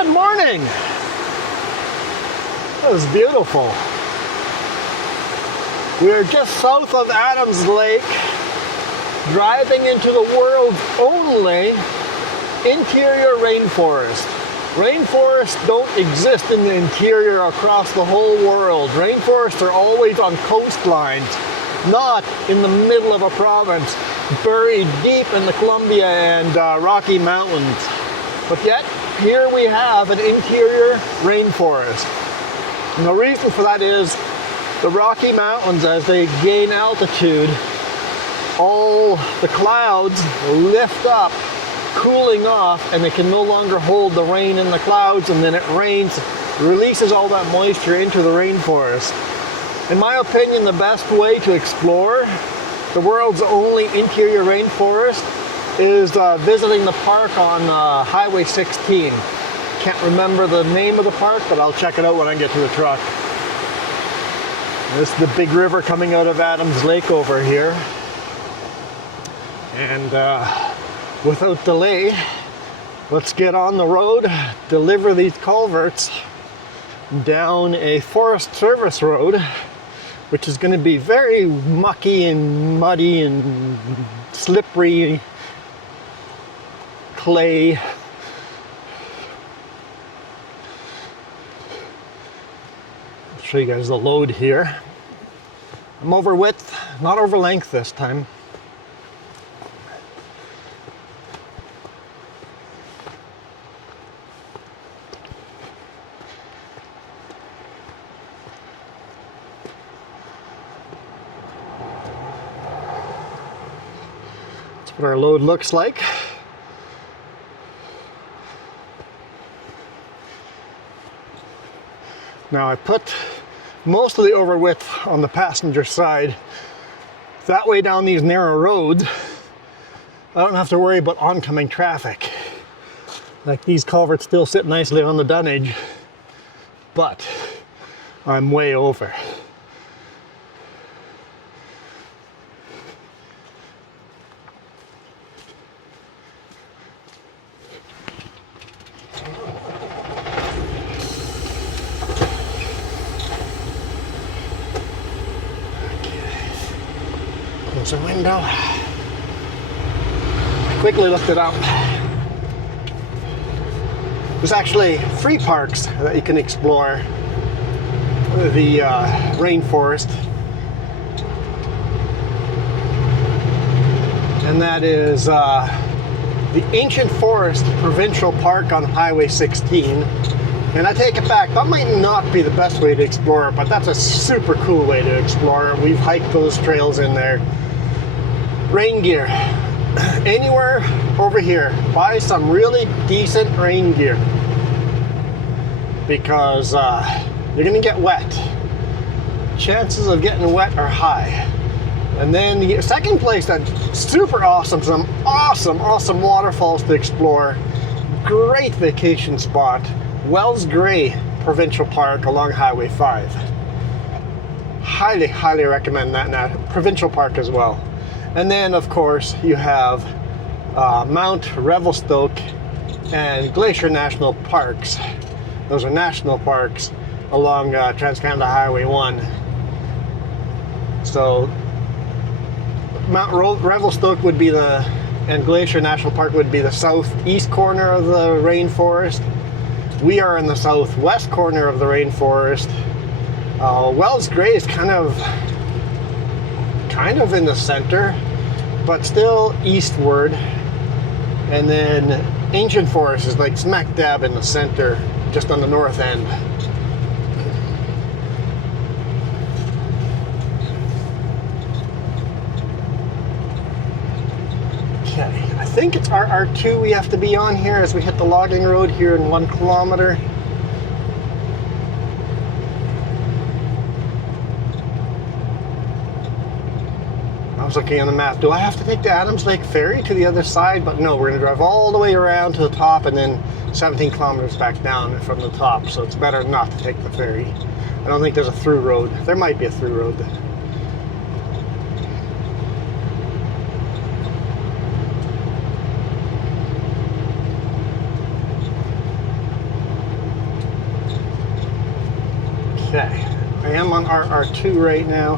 Good morning. That was beautiful. We're just south of Adams Lake, driving into the world's only interior rainforest. Rainforests don't exist in the interior across the whole world. Rainforests are always on coastlines, not in the middle of a province, buried deep in the Columbia and Rocky Mountains. But yet, here we have an interior rainforest. And the reason for that is the Rocky Mountains, as they gain altitude, all the clouds lift up, cooling off, and they can no longer hold the rain in the clouds, and then it rains, releases all that moisture into the rainforest. In my opinion, the best way to explore the world's only interior rainforest is visiting the park on Highway 16. Can't remember the name of the park, but I'll check it out when I get to the truck. This is the big river coming out of Adams Lake over here. And without delay, let's get on the road, deliver these culverts down a Forest Service road, which is going to be very mucky and muddy and slippery clay. I'll show you guys the load here. I'm over width, not over length this time. What our load looks like. Now I put most of the over width on the passenger side. That way down these narrow roads, I don't have to worry about oncoming traffic. Like these culverts still sit nicely on the dunnage, but I'm way over. Close the window. I quickly looked it up. There's actually 3 parks that you can explore the rainforest. And that is the Ancient Forest Provincial Park on Highway 16. And I take it back, that might not be the best way to explore it, but that's a super cool way to explore it. We've hiked those trails in there. Rain gear. Anywhere over here, buy some really decent rain gear, because you're gonna get wet. Chances of getting wet are high. And then the second place that's super awesome, some awesome waterfalls to explore. Great vacation spot. Wells Gray Provincial Park along Highway 5. Highly recommend that Provincial Park as well. And then of course you have Mount Revelstoke and Glacier National Parks. Those are national parks along Trans-Canada Highway 1. So Mount Revelstoke would be and Glacier National Park would be the southeast corner of the rainforest. We are in the southwest corner of the rainforest. Wells Gray is kind of in the center, but still eastward. And then Ancient Forest is like smack dab in the center, just on the north end. Okay, I think it's RR2 we have to be on here as we hit the logging road here in 1 kilometer. I was looking on the map. Do I have to take the Adams Lake ferry to the other side? But no, we're going to drive all the way around to the top and then 17 kilometers back down from the top. So it's better not to take the ferry. I don't think there's a through road. There might be a through road. RR2 right now.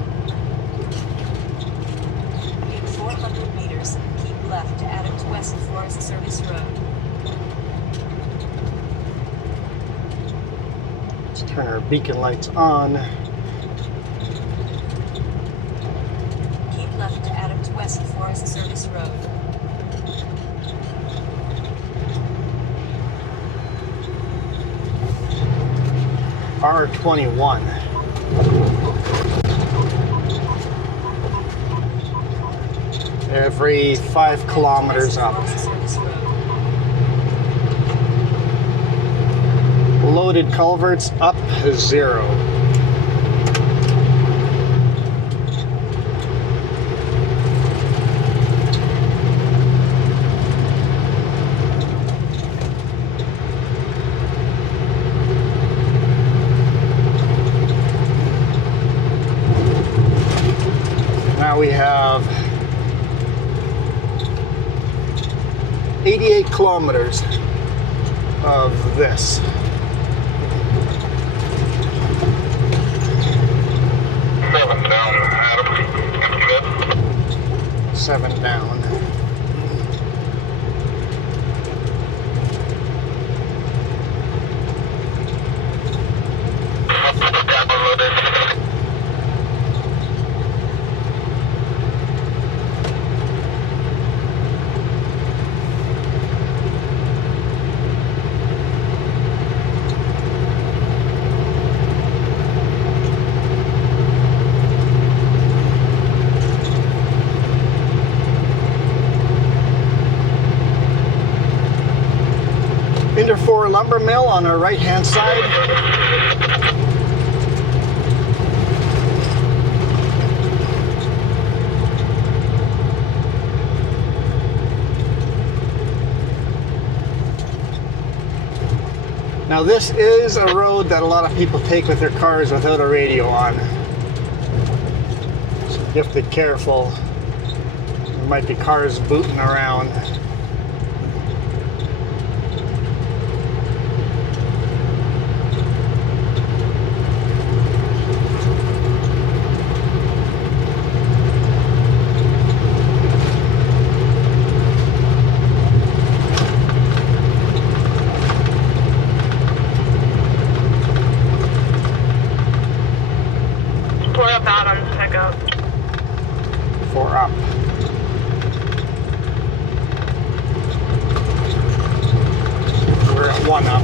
In 400 meters, keep left to Adams West Forest Service Road. Let's turn our beacon lights on. Keep left to Adams West Forest Service Road. R21. Every 5 kilometers up. Loaded culverts up 0. Now we have 88 kilometers of this. Seven down, Adam. 7 down. Inter 4 lumber mill on our right hand side. Now this is a road that a lot of people take with their cars without a radio on. So you have to be careful. There might be cars booting around. Up. We're at 1 up.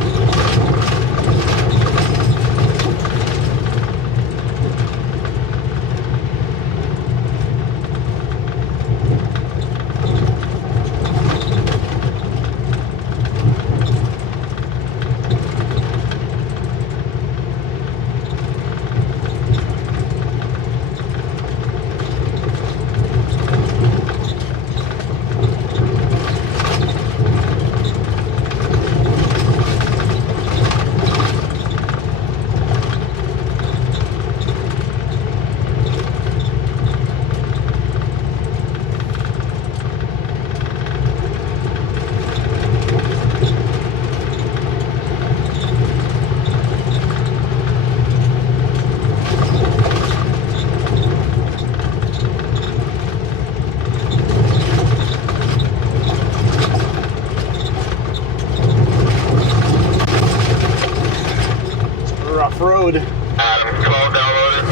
Road. Adam, call downloaded.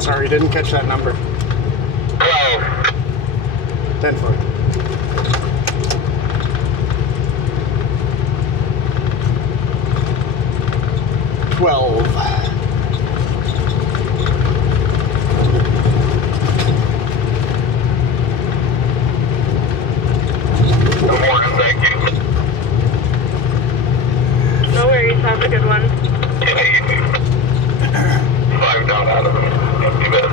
Sorry, didn't catch that number. 12. 10-4. 12. No worries, have a good one. Yeah, you too. 5 down, Adam. You bet.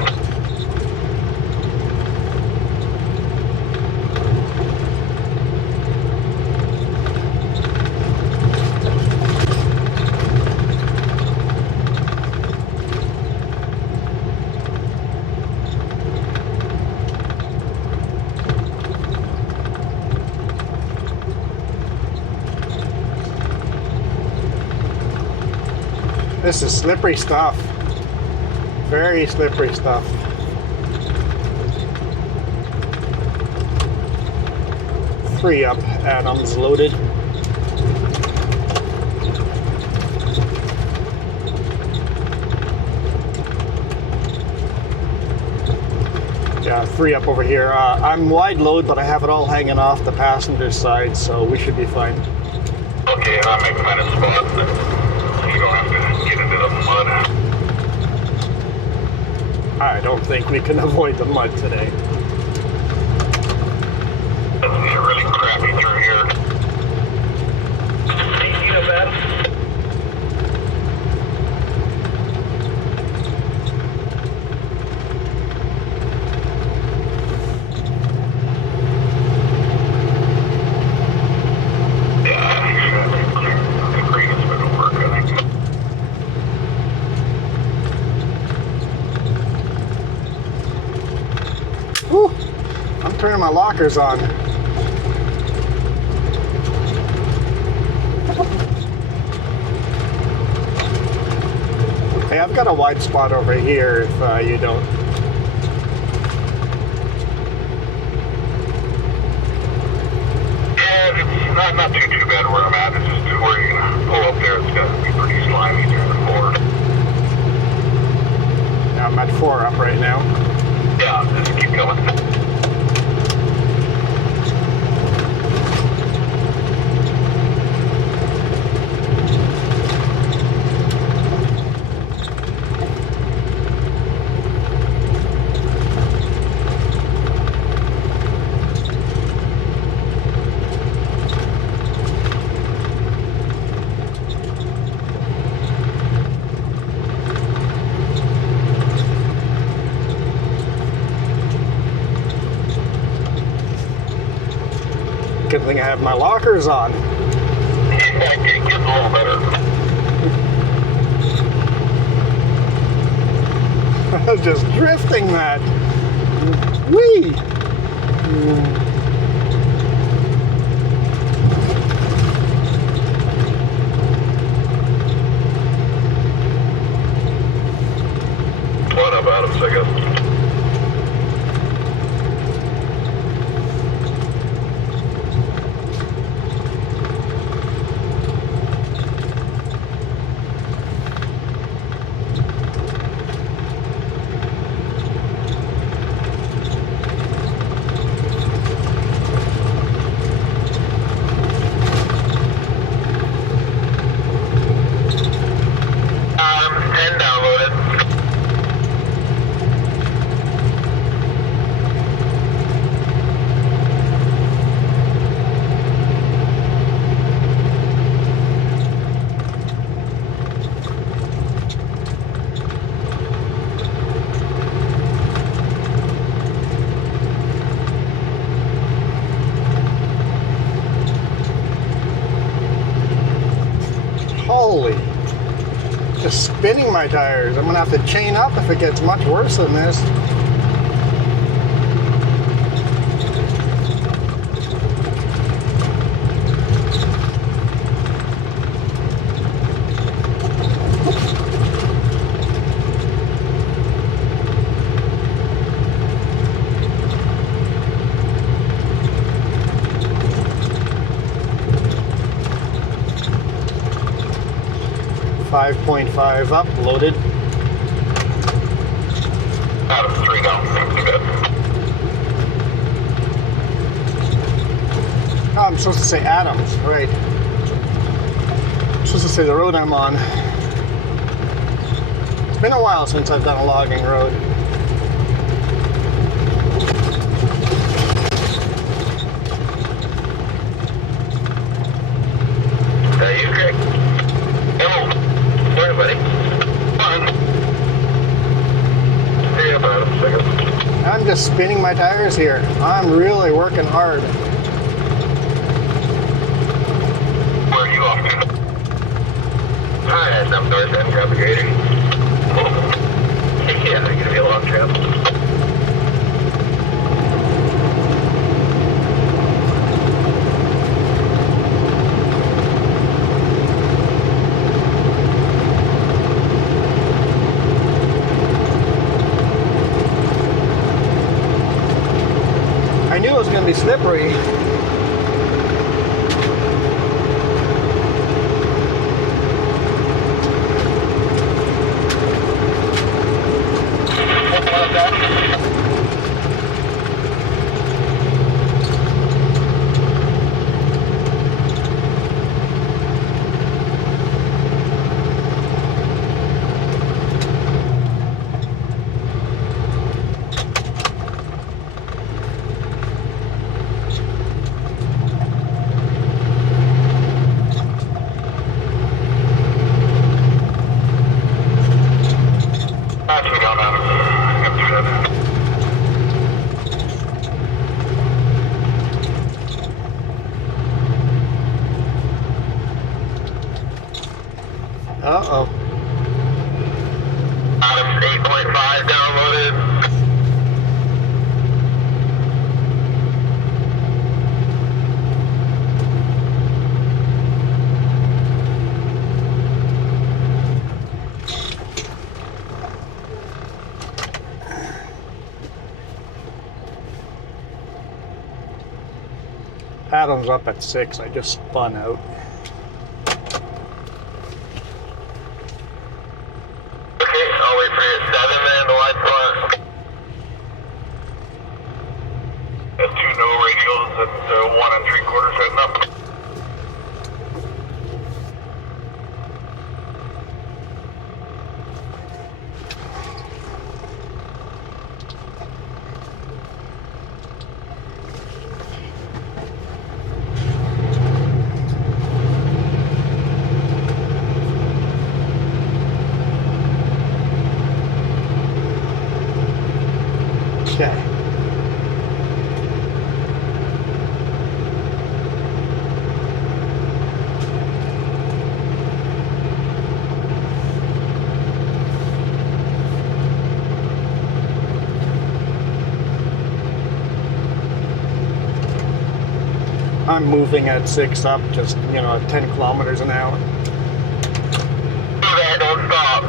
This is slippery stuff. Very slippery stuff. Three up, Adams loaded. Yeah, three up over here. I'm wide load, but I have it all hanging off the passenger side, so we should be fine. Okay, I'll make mine a spot. You don't have to get into the mud. I don't think we can avoid the mud today. It's really crappy through here. You know that? Whew. I'm turning my lockers on. Hey, I've got a wide spot over here if you don't. Yeah, it's not too bad where I'm at. It's just where you pull up there, it's got to be pretty slimy during the floor. Yeah, I'm at 4 up right now. Yeah, just keep going. Good thing I have my lockers on. Yeah, it gets a little better. Just drifting that. Whee! What up, Adams, I guess? Holy. Just spinning my tires. I'm gonna have to chain up if it gets much worse than this. .5 up, loaded. Adams 3 down, seems good. Oh, I'm supposed to say Adams, right. I'm supposed to say the road I'm on. It's been a while since I've done a logging road. Are you okay? Hello. Sorry, buddy. Fine. Stay up, Adams, second. I'm just spinning my tires here. I'm really working hard. Where are you off to? Hi, I'm north end propagating. Yeah, it's gonna be a long trip. be slippery. Uh-oh. Adams 8.5 downloaded. Adam's up at 6. I just spun out. Okay, I'll wait for you at 7 then, the wide front. That's 2 no radials at 1 3/4 heading up. Okay. I'm moving at 6 up, just, at 10 kilometers an hour. Do that, don't stop.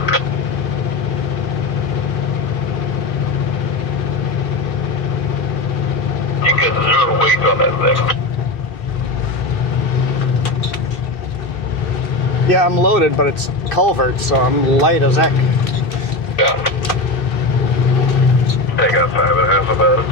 You get 0 weight on that thing. Yeah, I'm loaded, but it's culvert, so I'm light as heck. Yeah. Take out 5.5 about it.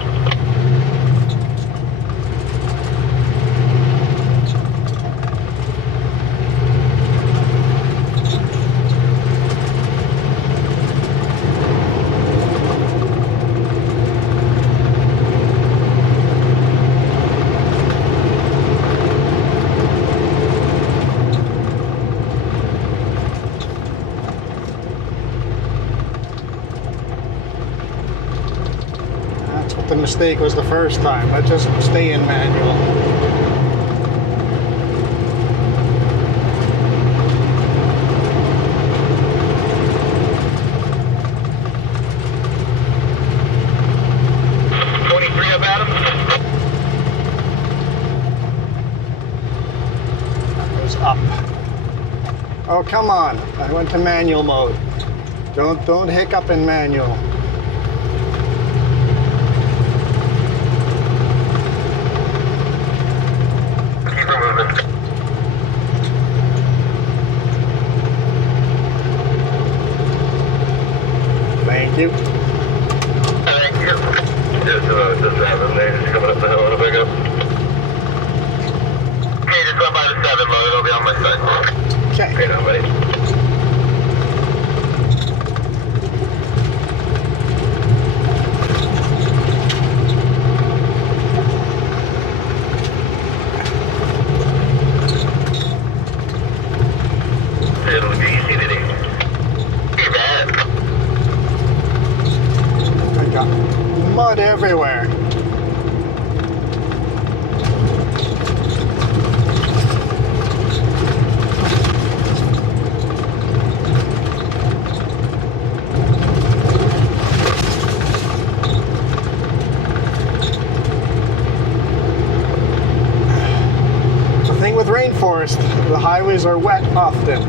The mistake was the first time. Let's just stay in manual. That was up. Oh, come on. I went to manual mode. Don't hiccup in manual. Thank you. Thank you. Just having there, just coming up the hill a little bit up. Okay, just run by the 7 load, it'll be on my side. Okay. Okay, now, buddy. It'll be easy to do. Be bad. I got mud everywhere. The thing with rainforest, the highways are wet often.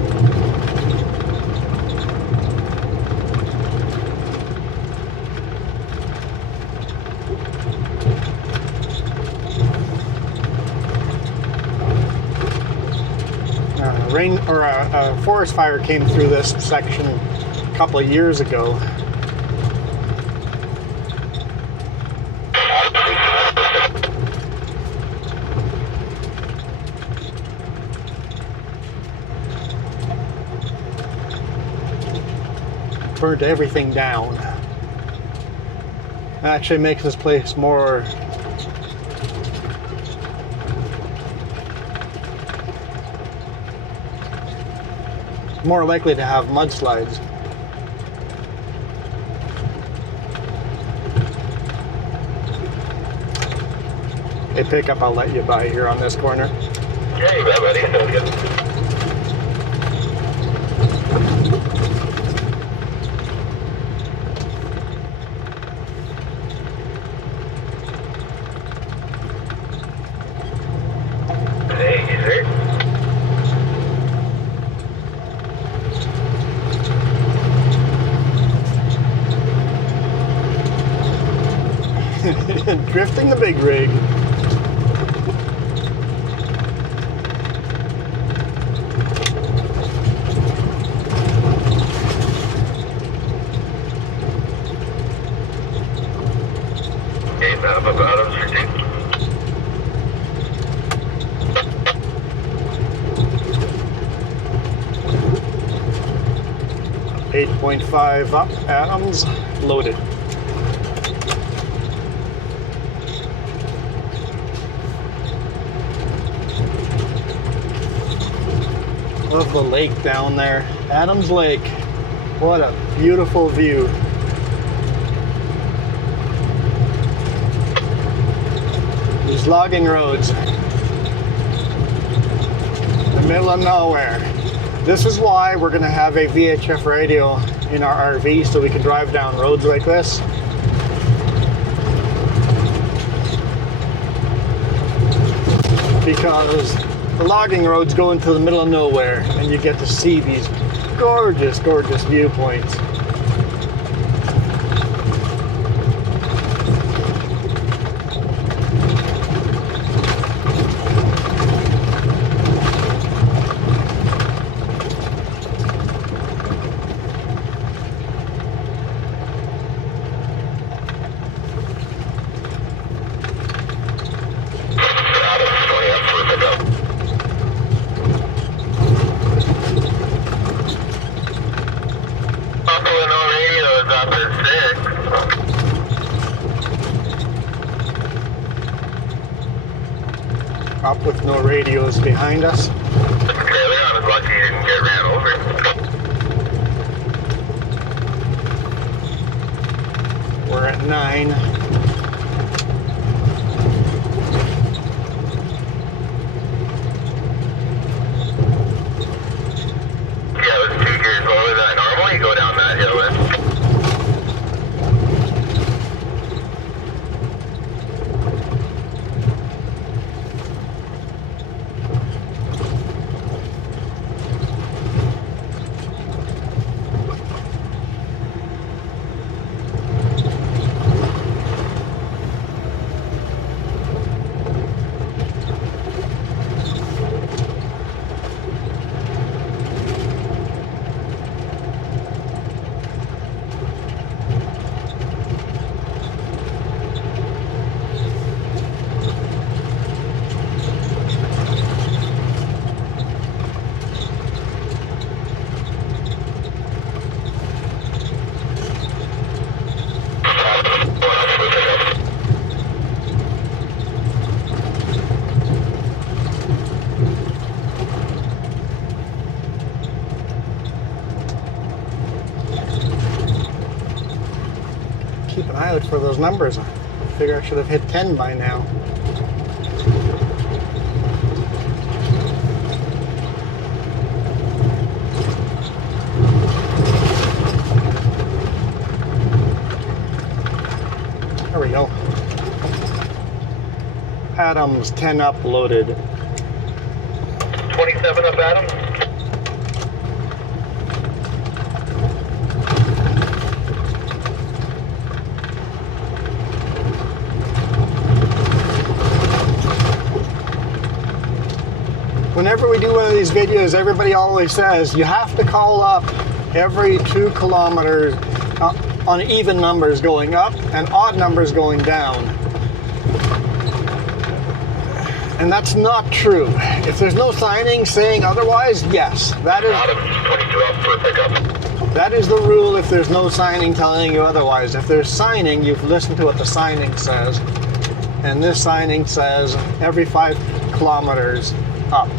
forest fire came through this section a couple of years ago. Burned everything down. Actually makes this place more likely to have mudslides. Hey, pickup, I'll let you by here on this corner. Yeah, you bet, buddy. Sounds good. Drifting the big rig. Okay, now about Adams for 8.5 up, Adams, loaded. Love the lake down there. Adams Lake. What a beautiful view. These logging roads. The middle of nowhere. This is why we're going to have a VHF radio in our RV so we can drive down roads like this. Because the logging roads go into the middle of nowhere and you get to see these gorgeous, gorgeous viewpoints. Up with no radios behind us. trailer. I was lucky he didn't get ran over. We're at 9. Yeah, it was 2 gears lower than I normally go down that hill with. Keep an eye out for those numbers. I figure I should have hit 10 by now. There we go. Adams 10 uploaded. 27 up, Adam. whenever we do one of these videos, everybody always says you have to call up every 2 kilometers on even numbers going up and odd numbers going down. And that's not true. If there's no signing saying otherwise, yes, that is the rule. If there's no signing telling you otherwise. If there's signing, you've listened to what the signing says. And this signing says every 5 kilometers up.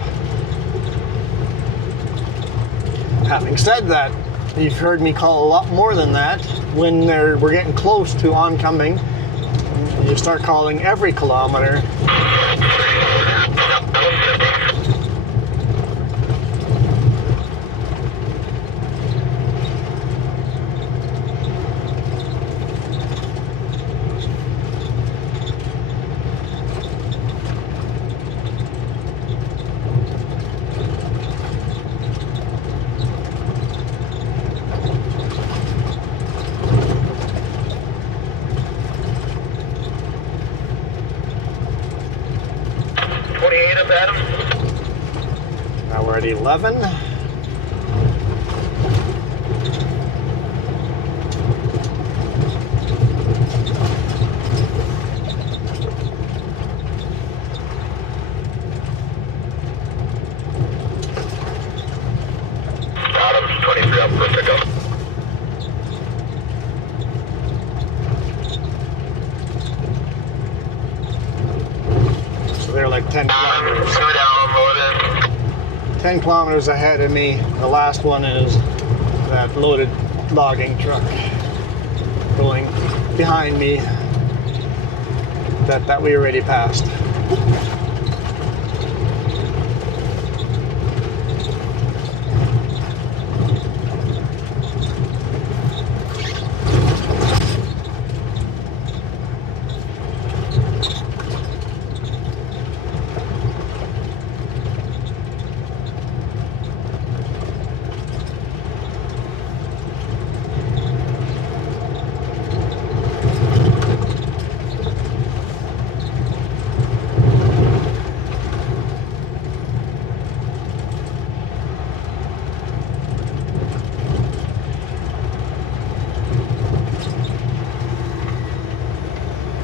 Having said that, you've heard me call a lot more than that. When we're getting close to oncoming, you start calling every kilometer. Now we're at 11. Adams, 23 up for pickup. So they're like 10 kilometers ahead of me. The last one is that loaded logging truck going behind me that we already passed.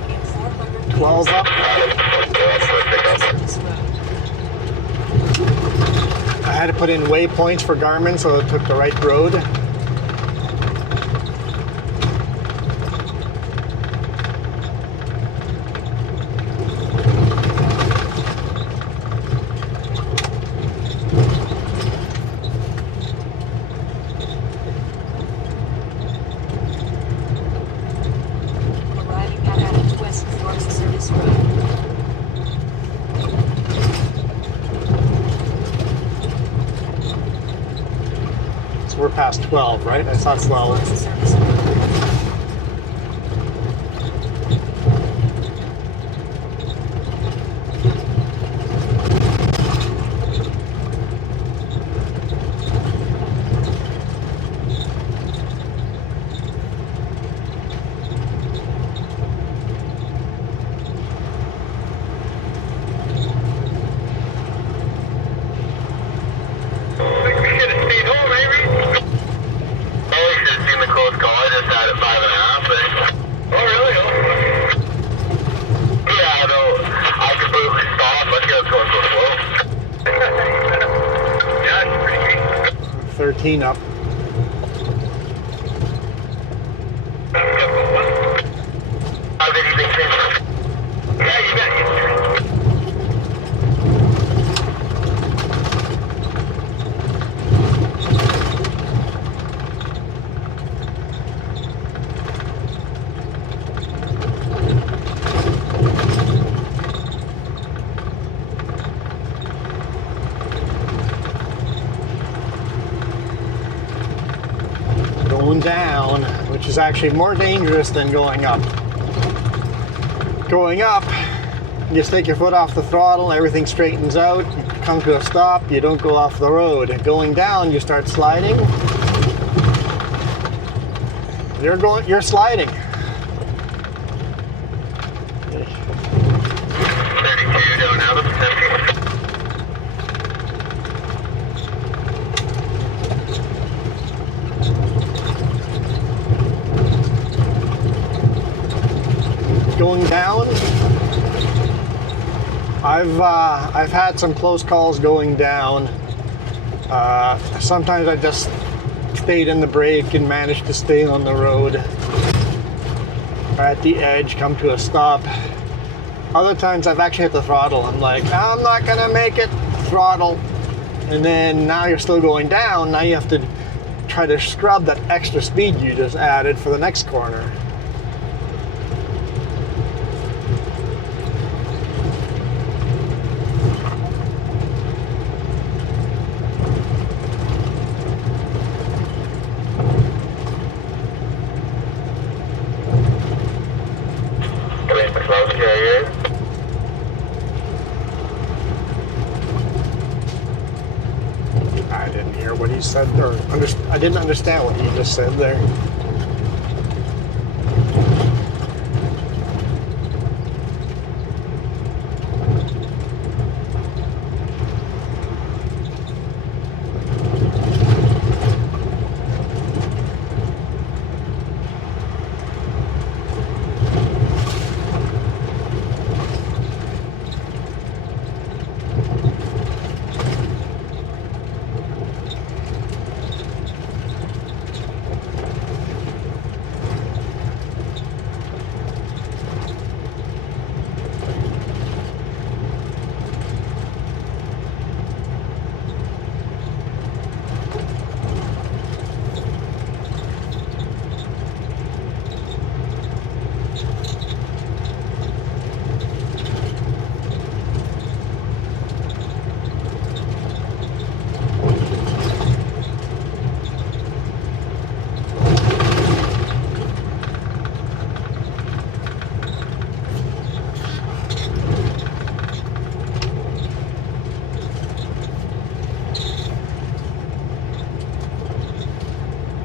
In 400 12 up. service road. I had to put in waypoints for Garmin so it took the right road. Arriving at Adams West Forest Service Road. So we're past 12, right? I saw 12. Forest Service Road. Yeah, no, I completely stopped. Let's get going so slow. Yeah, it's pretty sweet. 13 up. How did you think things? Yeah, you bet. Going down, which is actually more dangerous than going up. Going up, you just take your foot off the throttle, everything straightens out, you come to a stop, you don't go off the road. Going down, you start sliding. You're sliding. 32 down Adams, 17. going down. I've had some close calls going down. Sometimes I just stayed in the brake and managed to stay on the road. At the edge, come to a stop. Other times I've actually hit the throttle. I'm like, I'm not gonna make it, throttle. And then now you're still going down. Now you have to try to scrub that extra speed you just added for the next corner. I didn't hear what he said, or I didn't understand what he just said there.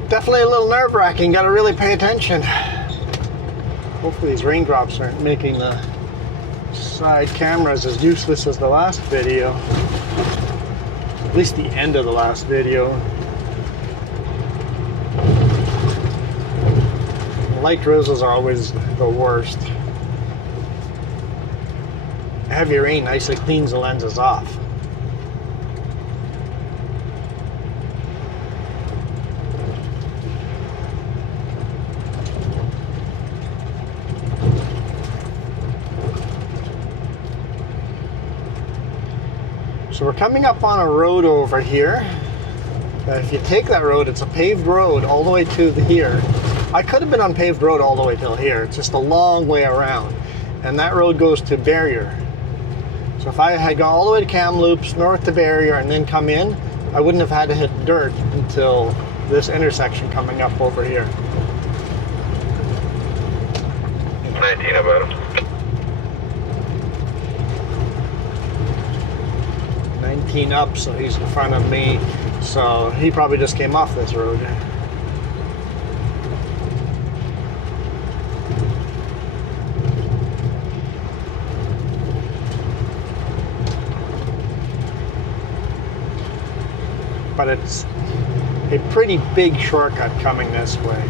Definitely a little nerve-wracking, gotta really pay attention. Hopefully these raindrops aren't making the side cameras as useless as the last video. At least the end of the last video. Light drizzles are always the worst. Heavy rain nicely cleans the lenses off. So we're coming up on a road over here. If you take that road, it's a paved road all the way to here. I could have been on paved road all the way till here. It's just a long way around. And that road goes to Barrier. So if I had gone all the way to Kamloops, north to Barrier, and then come in, I wouldn't have had to hit dirt until this intersection coming up over here. 19 about him. 19 up, so he's in front of me. So he probably just came off this road. But it's a pretty big shortcut coming this way.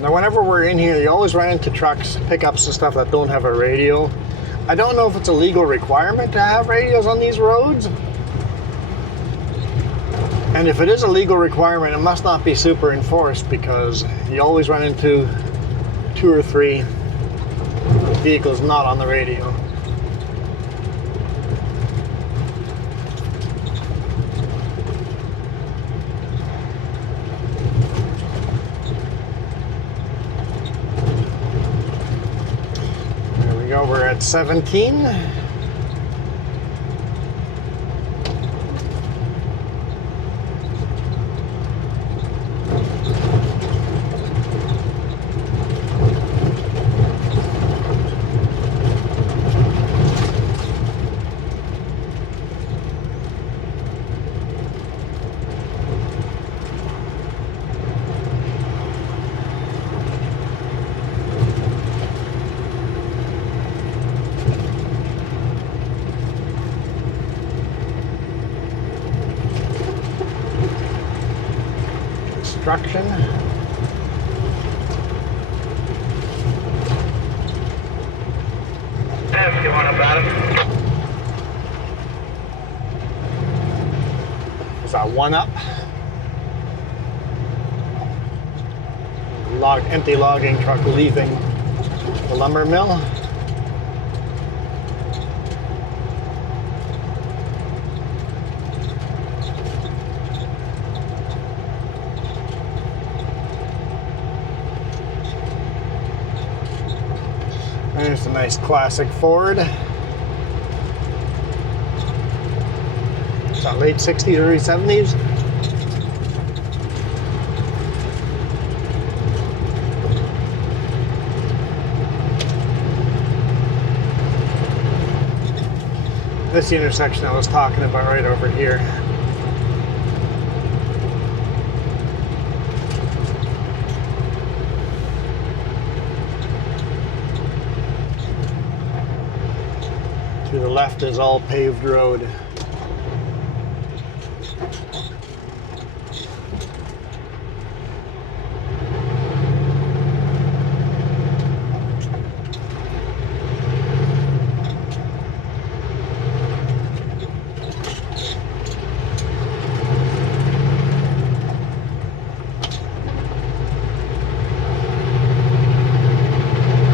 Now whenever we're in here, you always run into trucks, pickups and stuff that don't have a radio. I don't know if it's a legal requirement to have radios on these roads. And if it is a legal requirement, it must not be super enforced, because you always run into 2 or 3 vehicles not on the radio. There we go, we're at 17. construction. If you want to bat him. There's that one up. Empty logging truck leaving the lumber mill. There's a nice classic Ford. Is that late 60s, early 70s? This intersection I was talking about right over here. To the left is all paved road.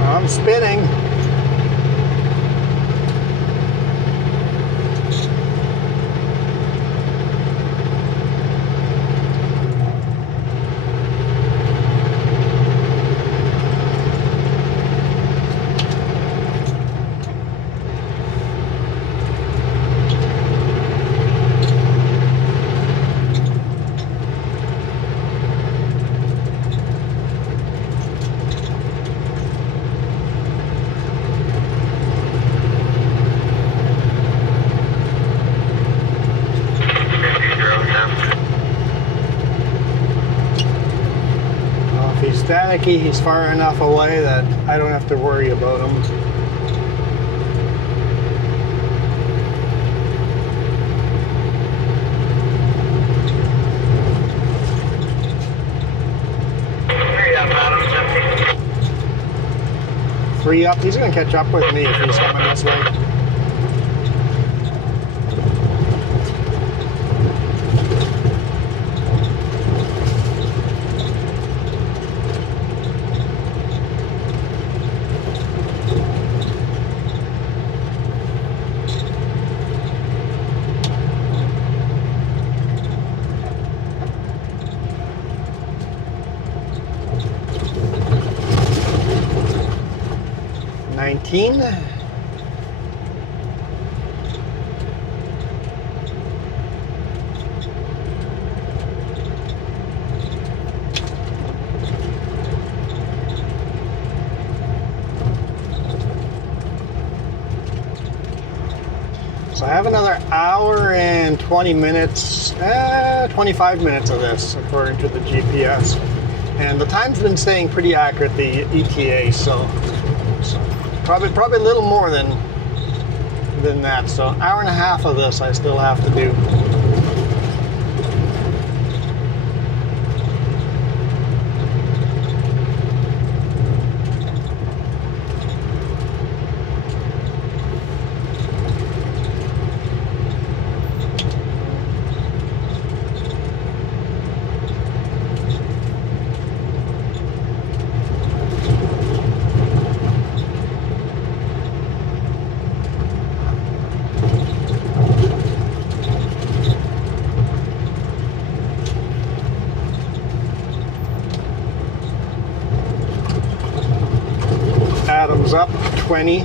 I'm spinning. Staticky, he's far enough away that I don't have to worry about him. Three up, he's going to catch up with me if he's coming this way. So I have another hour and 20 minutes, 25 minutes of this according to the GPS. And the time's been staying pretty accurate, the ETA, so probably a little more than that. So hour and a half of this I still have to do. Up 20.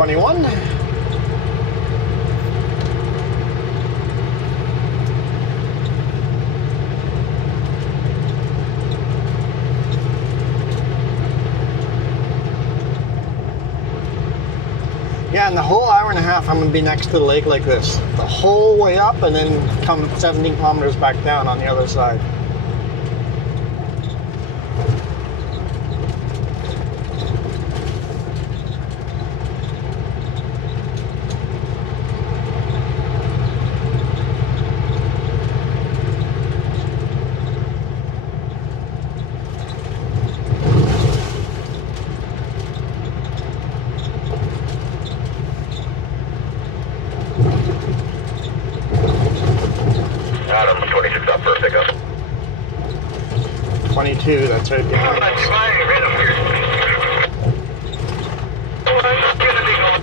21. Yeah, and the whole hour and a half I'm going to be next to the lake like this. The whole way up and then come 17 kilometers back down on the other side. Adam, 26 up for a pickup. 22, that's right behind us. Right up here. I'm gonna be going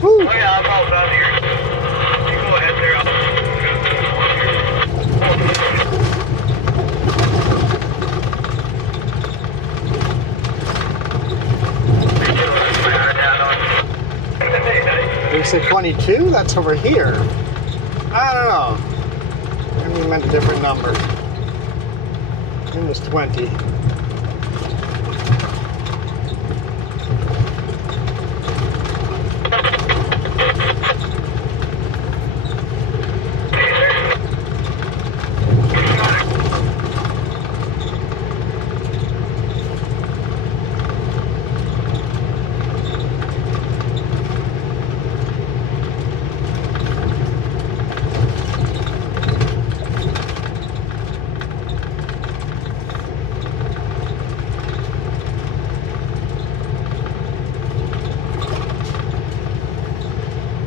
Woo! Oh yeah, I'm all done here. You go ahead there. They said 22? That's over here. I don't know. Maybe you meant a different number. It was 20.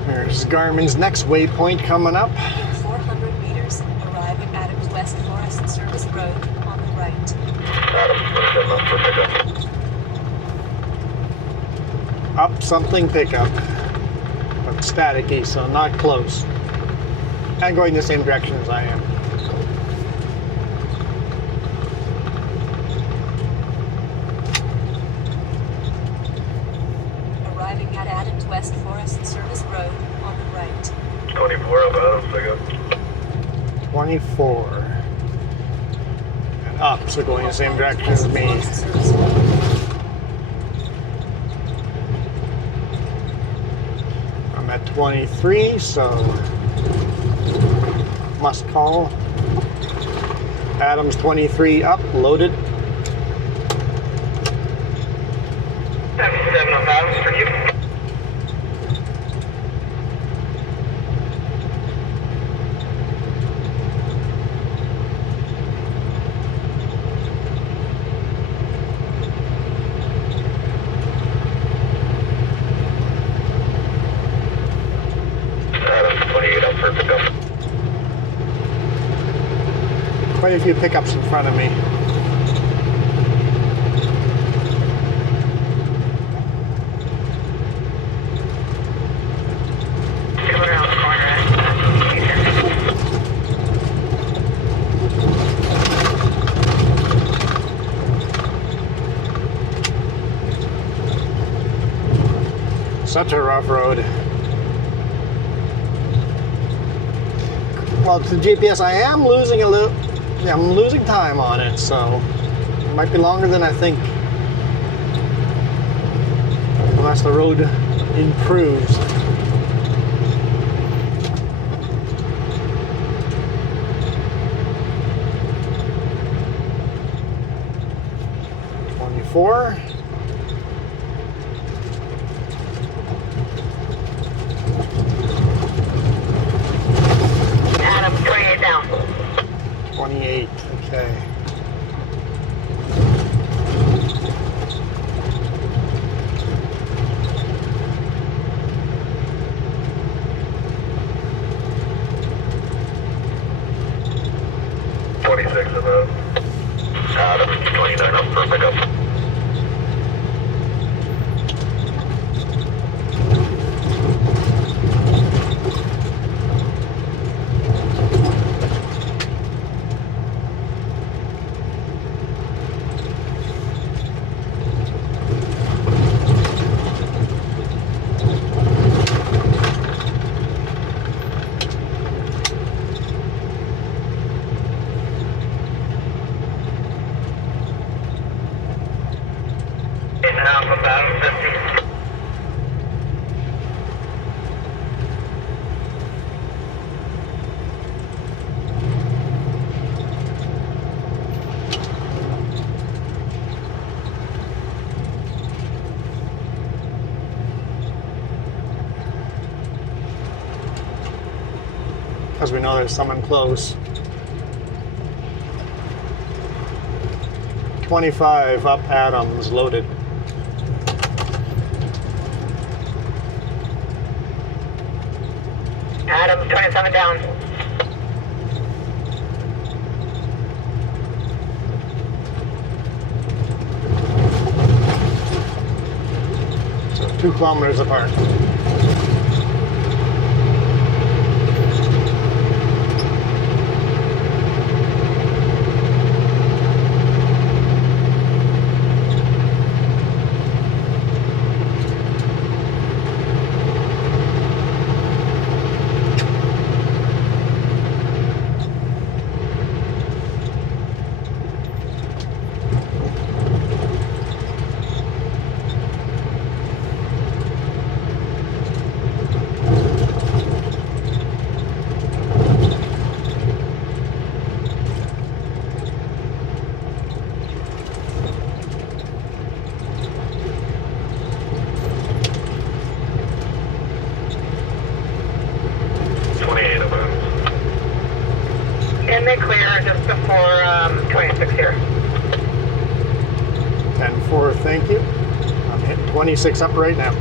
There's Garmin's next waypoint coming up. In 400 meters, arrive at Adams West Forest Service Road on the right. Adam, 27 up for pickup. Up something pickup. But staticky, so not close. And going the same direction as I am. Arriving at Adams West Forest Service Road on the right. 24 up Adams pickup. 24. And up, so going the same direction as me. Forest Service Road. I'm at 23, so must call. Adams 23 up, loaded. 77 up Adams for you. Adams 28 up for pickup. Quite a few pickups in front of me. Coming around the corner. Such a rough road. Well, to GPS, I am losing a little. Yeah, I'm losing time on it, so it might be longer than I think. Unless the road improves. Four. Adam, 28 down. 28. Okay. Of Adam, 29 up for pickup. because we know there's someone close. 25 up Adams, loaded. Adams, 27 down. So 2 kilometers apart. And they clear just before 26 here. 10-4, thank you. I'm hitting 26 up right now.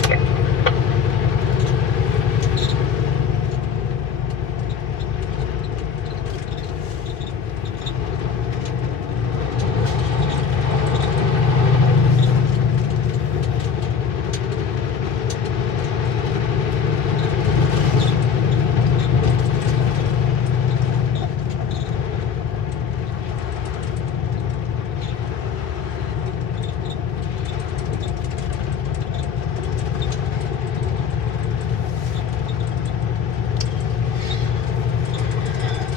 Okay.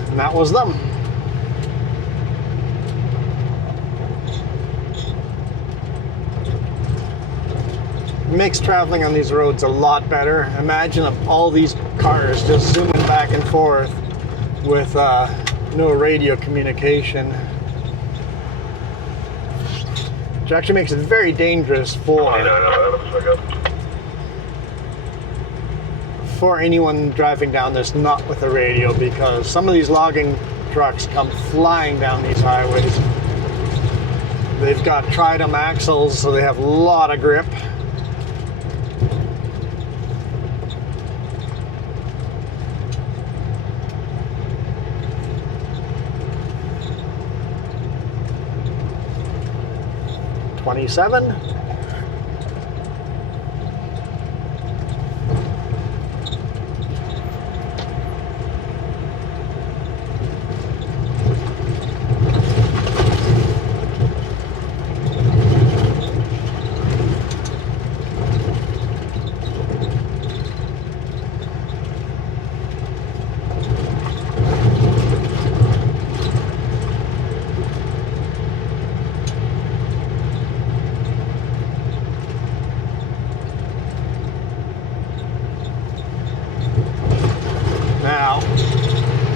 And that was them. It makes traveling on these roads a lot better. Imagine all these cars just zooming back and forth with no radio communication. Which actually makes it very dangerous for anyone driving down this not with a radio, because some of these logging trucks come flying down these highways. They've got Tridem axles, so they have a lot of grip. $27.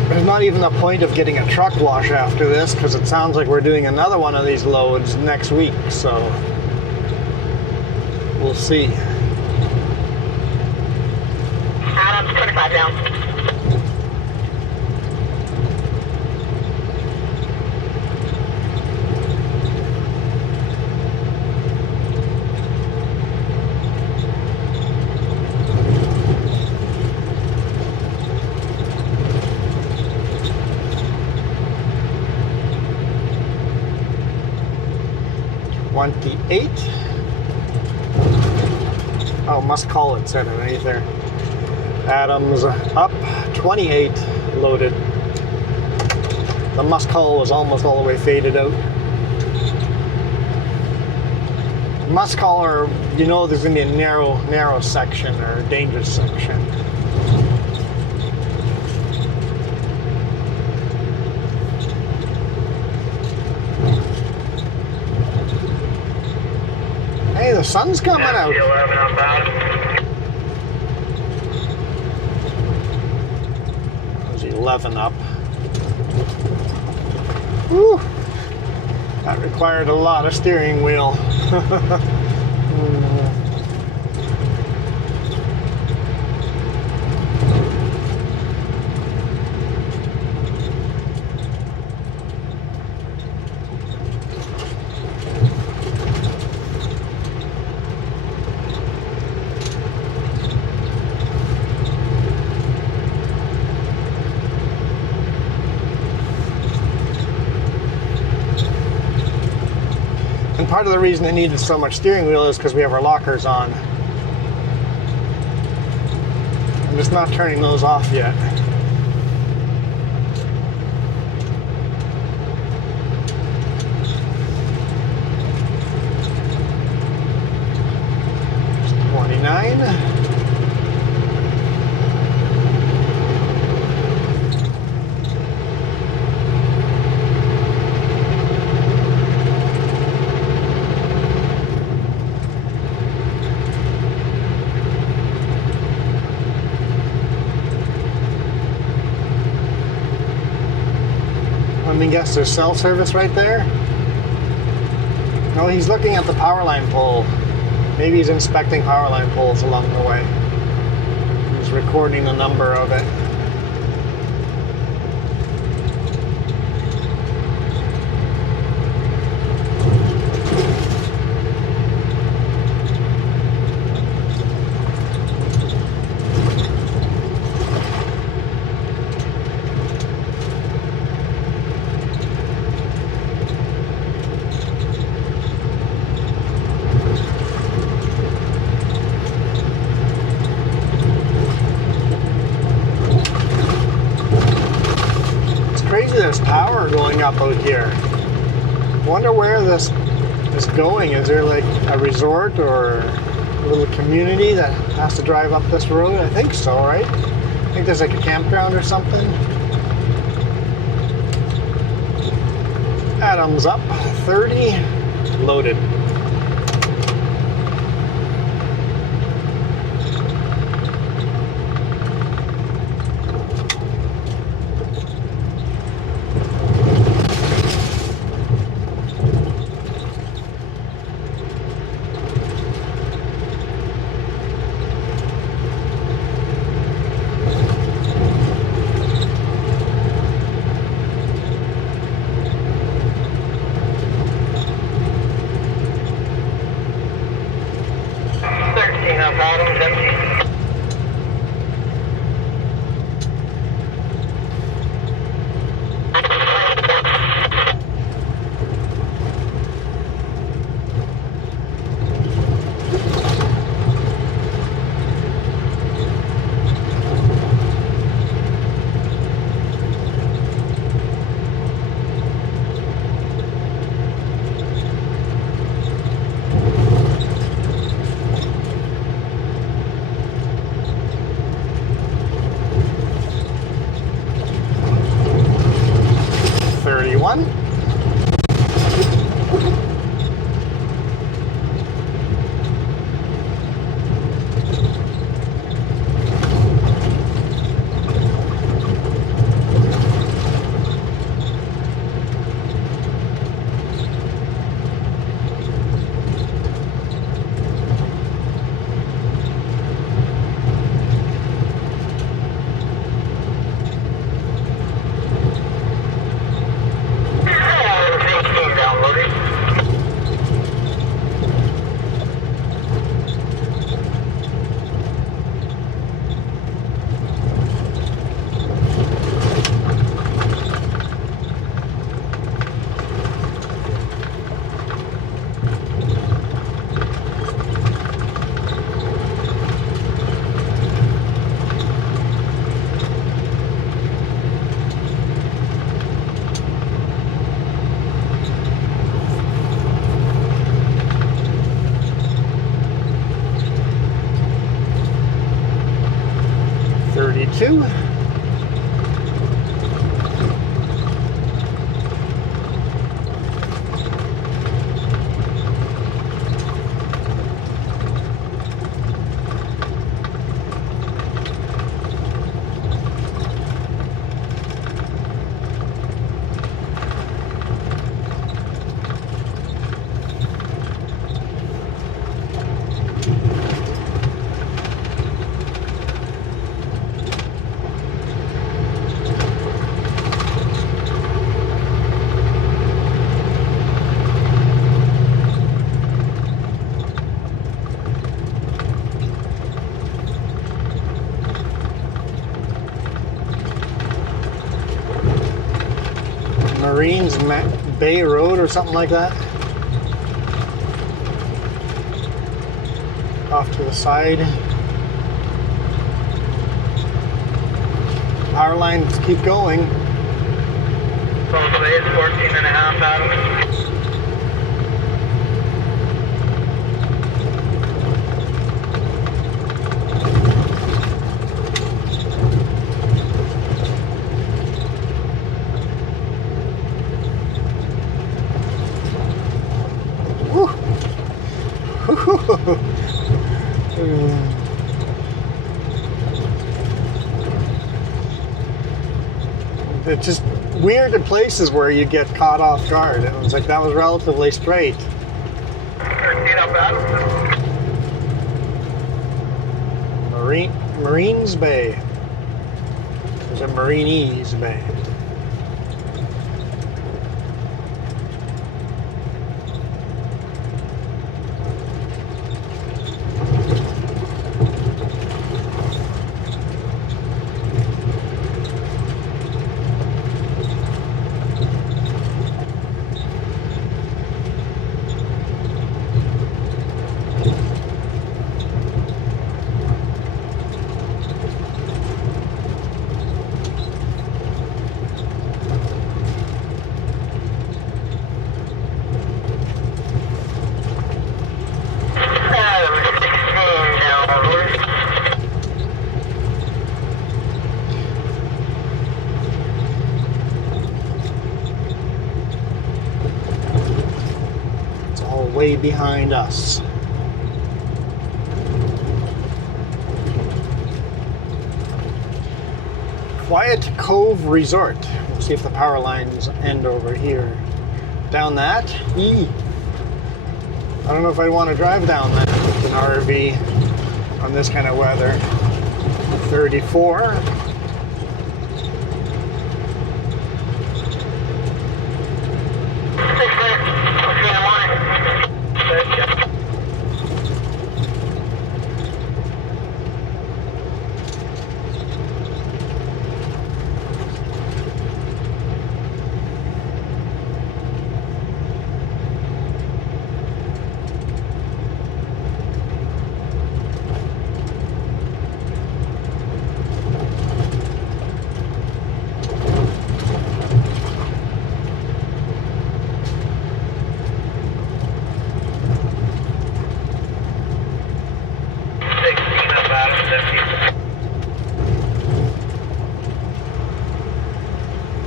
There's not even a point of getting a truck wash after this, because it sounds like we're doing another one of these loads next week, so we'll see. Adams, 25 down. $28. Oh, must call it said underneath there. Adams up, 28 loaded. The must call was almost all the way faded out. Must call, or you know there's gonna be a narrow section or a dangerous section. Hey, the sun's coming out. 11 on bound. That was 11 up. Whew. That required a lot of steering wheel. part of the reason it needed so much steering wheel is because we have our lockers on. I'm just not turning those off yet. There's 29. Let me guess, there's cell service right there? No, he's looking at the power line pole. Maybe he's inspecting power line poles along the way. He's recording the number of it. There's power going up out here. Wonder where this is going. Is there like a resort or a little community that has to drive up this road? I think so, right? I think there's like a campground or something. Adams up, 30, loaded. Two. Marines Bay Road or something like that. off to the side. Power lines keep going. Both ways, 14.5 Adam. It's just weird in places where you get caught off guard. It was like that was relatively straight. 13 up Adam. Marines Bay. There's a Marinese Bay. Way behind us. Quiet Cove Resort. We'll see if the power lines end over here. Down that? I don't know if I want to drive down that with an RV on this kind of weather. 34.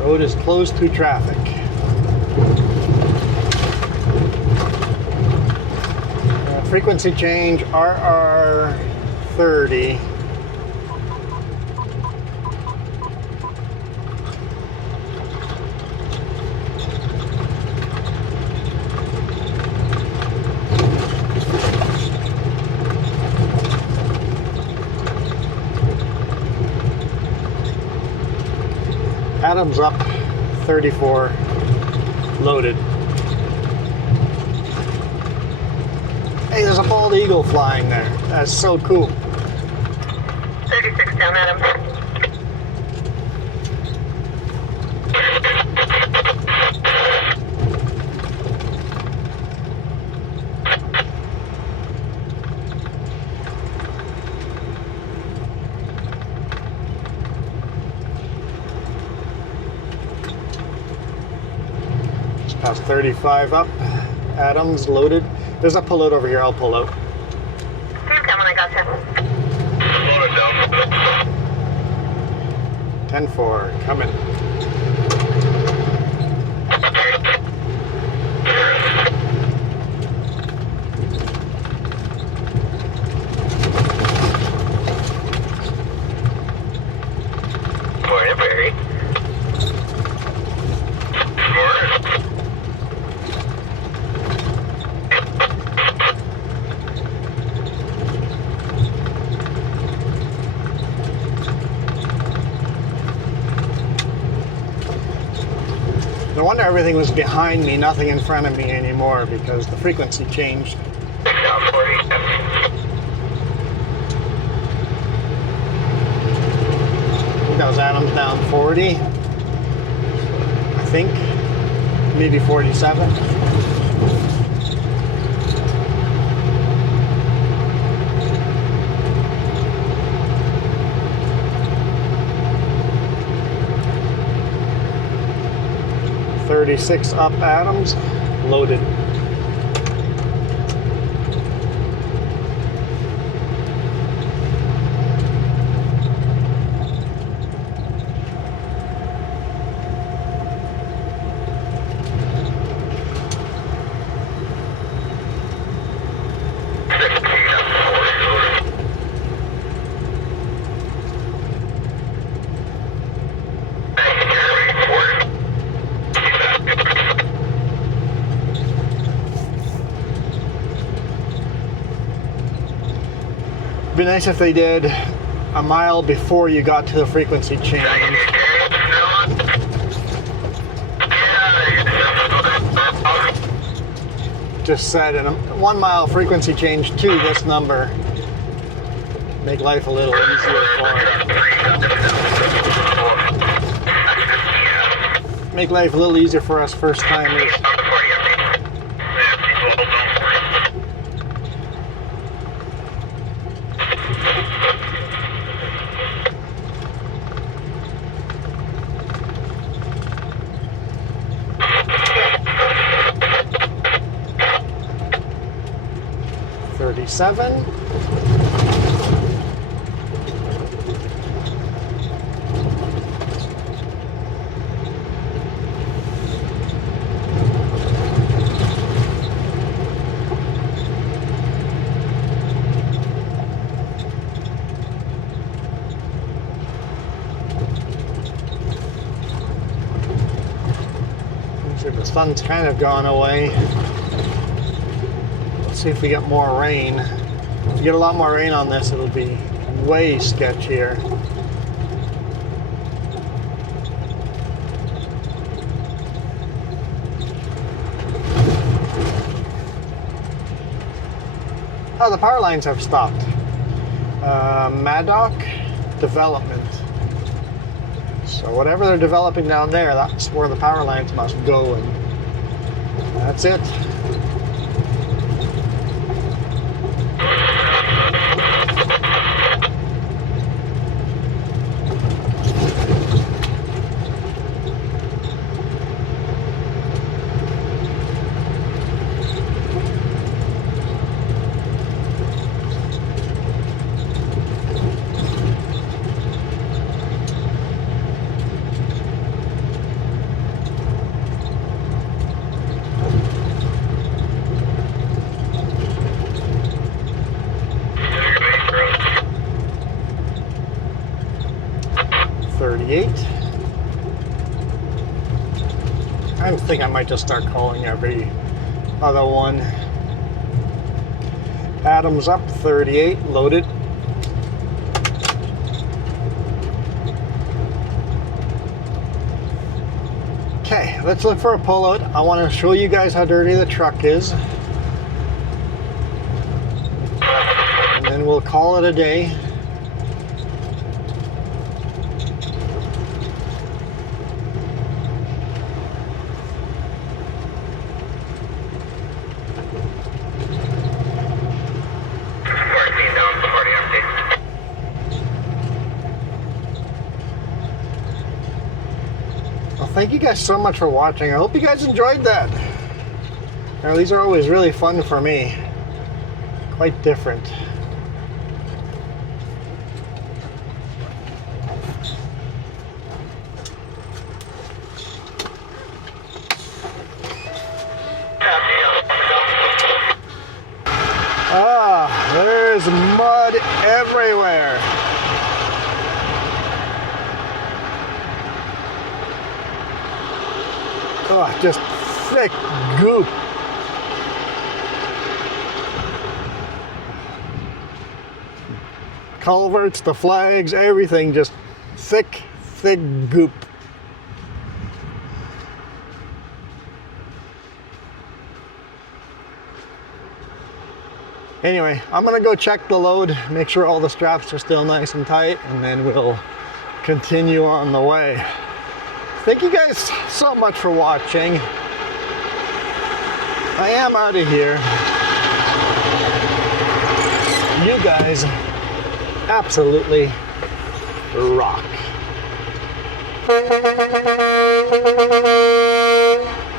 Road is closed to traffic. Frequency change RR 30. Adam's up 34 loaded. Hey, there's a bald eagle flying there. That's so cool. 36 down Adam. Past 35 up. Adam's loaded. There's a pull out over here. I'll pull out. Keep coming, I got you. Slow it down. 10-4, coming. Morning, Barry. No wonder everything was behind me, nothing in front of me anymore, because the frequency changed. Down 40. I think that was Adam's down 40. I think. Maybe 47. 36 up Adams, loaded. Be nice if they did a mile before you got to the frequency change. Just said, and a 1 mile frequency change to this number. Make life a little easier for us. Make life a little easier for us first timers. Seven. The sun's kind of gone away. Let's see if we get more rain. If we get a lot more rain on this, it'll be way sketchier. Oh, the power lines have stopped. Maddock Development. So whatever they're developing down there, that's where the power lines must go, and that's it. I think I might just start calling every other one. Adams up, 38, loaded. Okay, let's look for a pullout. I want to show you guys how dirty the truck is. And then we'll call it a day. Thank you guys so much for watching. I hope you guys enjoyed that. Now, these are always really fun for me. Quite different. Ah, there's mud everywhere. Oh, just thick goop. Culverts, the flags, everything just thick goop. Anyway, I'm gonna go check the load, make sure all the straps are still nice and tight, and then we'll continue on the way. Thank you guys so much for watching. I am out of here. You guys absolutely rock.